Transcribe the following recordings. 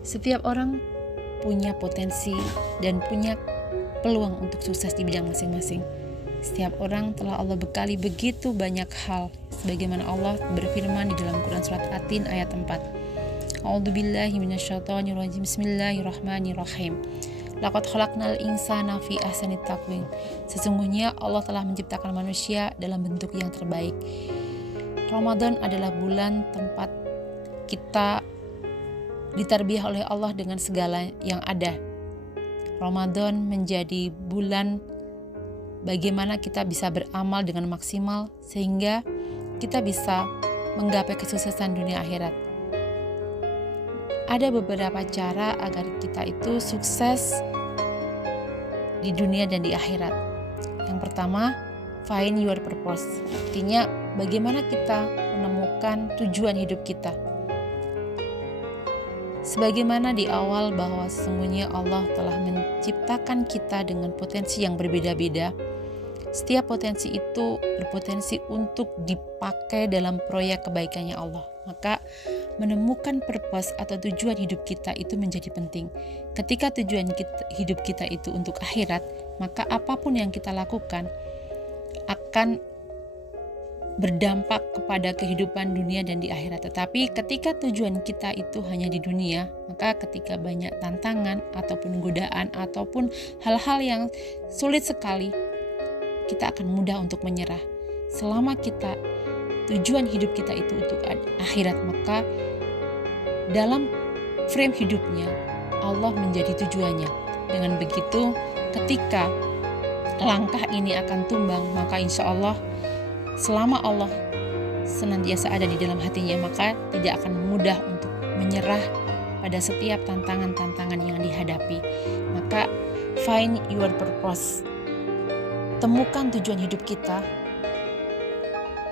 Setiap orang punya potensi dan punya peluang untuk sukses di bidang masing-masing. Setiap orang telah Allah bekali begitu banyak hal, sebagaimana Allah berfirman di dalam Quran surat At-Tin ayat 4. A'udzubillahi minasyaitonirrajim. Bismillahirrahmanirrahim. Laqad khalaqnal insana fi ahsanit taqwim. Sesungguhnya Allah telah menciptakan manusia dalam bentuk yang terbaik. Ramadan adalah bulan tempat kita ditarbiyah oleh Allah dengan segala yang ada. Ramadan menjadi bulan bagaimana kita bisa beramal dengan maksimal sehingga kita bisa menggapai kesuksesan dunia akhirat. Ada beberapa cara agar kita itu sukses di dunia dan di akhirat. Yang pertama, find your purpose. Artinya bagaimana kita menemukan tujuan hidup kita. Sebagaimana di awal bahwa sesungguhnya Allah telah menciptakan kita dengan potensi yang berbeda-beda. Setiap potensi itu berpotensi untuk dipakai dalam proyek kebaikannya Allah. Maka menemukan purpose atau tujuan hidup kita itu menjadi penting. Ketika tujuan hidup kita itu untuk akhirat, maka apapun yang kita lakukan akan berdampak kepada kehidupan dunia dan di akhirat. Tetapi ketika tujuan kita itu hanya di dunia, maka ketika banyak tantangan ataupun godaan ataupun hal-hal yang sulit sekali, kita akan mudah untuk menyerah. Selama tujuan hidup kita itu untuk akhirat, maka dalam frame hidupnya Allah menjadi tujuannya. Dengan begitu, ketika langkah ini akan tumbang, maka insya Allah selama Allah senantiasa ada di dalam hatinya, maka tidak akan mudah untuk menyerah pada setiap tantangan-tantangan yang dihadapi. Maka find your purpose. Temukan tujuan hidup kita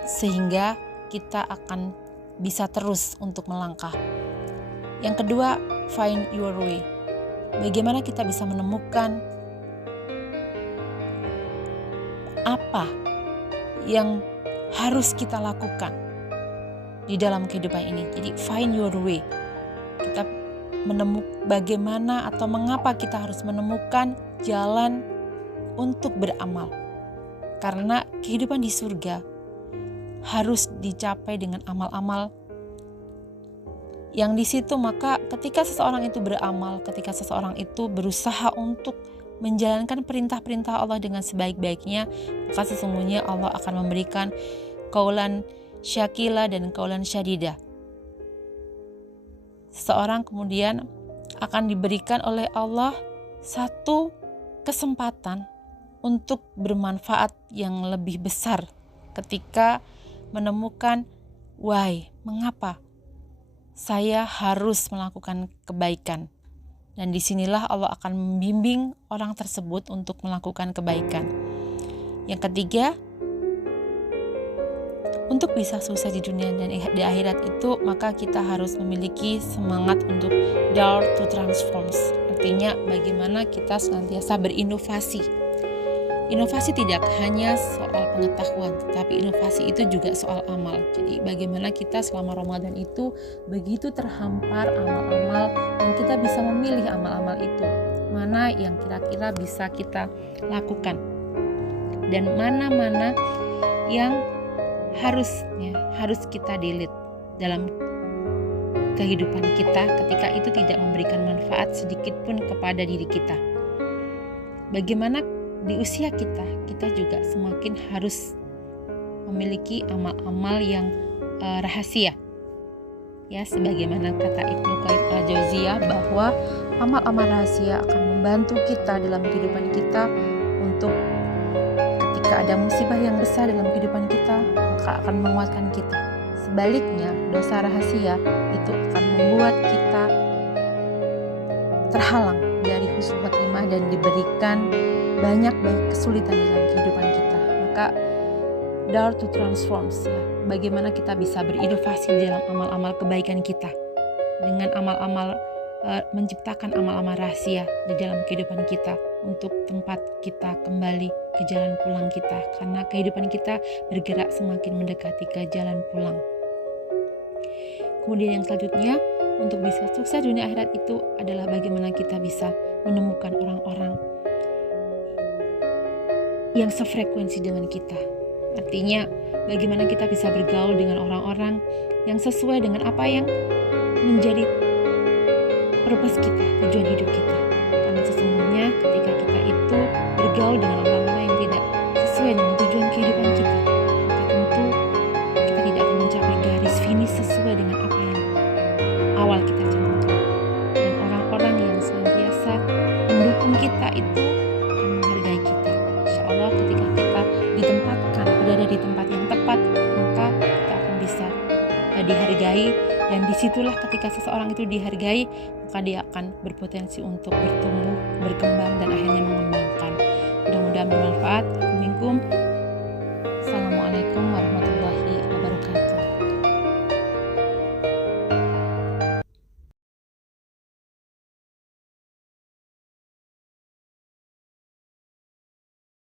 sehingga kita akan bisa terus untuk melangkah. Yang kedua, find your way. Bagaimana kita bisa menemukan apa yang harus kita lakukan di dalam kehidupan ini. Jadi find your way. Kita bagaimana atau mengapa kita harus menemukan jalan untuk beramal. Karena kehidupan di surga harus dicapai dengan amal-amal yang di situ. Maka ketika seseorang itu beramal, ketika seseorang itu berusaha untuk menjalankan perintah-perintah Allah dengan sebaik-baiknya, maka sesungguhnya Allah akan memberikan qaulan syakila dan qaulan syadida. Seseorang kemudian akan diberikan oleh Allah satu kesempatan untuk bermanfaat yang lebih besar ketika menemukan why, mengapa saya harus melakukan kebaikan. Dan disinilah Allah akan membimbing orang tersebut untuk melakukan kebaikan. Yang ketiga, untuk bisa sukses di dunia dan di akhirat itu, maka kita harus memiliki semangat untuk dare to transform. Artinya bagaimana kita senantiasa berinovasi. Inovasi tidak hanya soal pengetahuan, tetapi inovasi itu juga soal amal. Jadi bagaimana kita selama Ramadan itu begitu terhampar amal-amal dan kita bisa memilih amal-amal itu. Mana yang kira-kira bisa kita lakukan dan mana-mana yang harus kita delete dalam kehidupan kita ketika itu tidak memberikan manfaat sedikit pun kepada diri kita. Bagaimana di usia kita juga semakin harus memiliki amal-amal yang rahasia. Ya, sebagaimana kata Ibnu Qayyim al-Jauziyah bahwa amal-amal rahasia akan membantu kita dalam kehidupan kita untuk ketika ada musibah yang besar dalam kehidupan kita, maka akan menguatkan kita. Sebaliknya, dosa rahasia itu akan membuat kita terhalang dari husnul khotimah dan diberikan banyak kesulitan dalam kehidupan kita. Maka dare to transform, ya. Bagaimana kita bisa berinovasi dalam amal-amal kebaikan kita dengan amal-amal menciptakan amal-amal rahasia di dalam kehidupan kita untuk tempat kita kembali ke jalan pulang kita, karena kehidupan kita bergerak semakin mendekati ke jalan pulang. Kemudian yang selanjutnya, untuk bisa sukses dunia akhirat itu adalah bagaimana kita bisa menemukan orang-orang yang sefrekuensi dengan kita. Artinya bagaimana kita bisa bergaul dengan orang-orang yang sesuai dengan apa yang menjadi purpose kita, tujuan hidup kita. Karena sesungguhnya ketika kita itu bergaul dengan orang-orang yang tidak sesuai dengan tujuan kehidupan kita, maka tentu kita tidak akan mencapai garis finish sesuai dengan apa yang awal kita canangkan. Dan orang-orang yang senantiasa mendukung kita itu akan menghargai kita. Insya Allah ketika kita ditempatkan berada di tempat yang tepat, maka kita akan bisa dihargai. Dan disitulah ketika seseorang itu dihargai, maka dia akan berpotensi untuk bertumbuh, berkembang, dan akhirnya mengembangkan. Mudah-mudahan bermanfaat. Assalamualaikum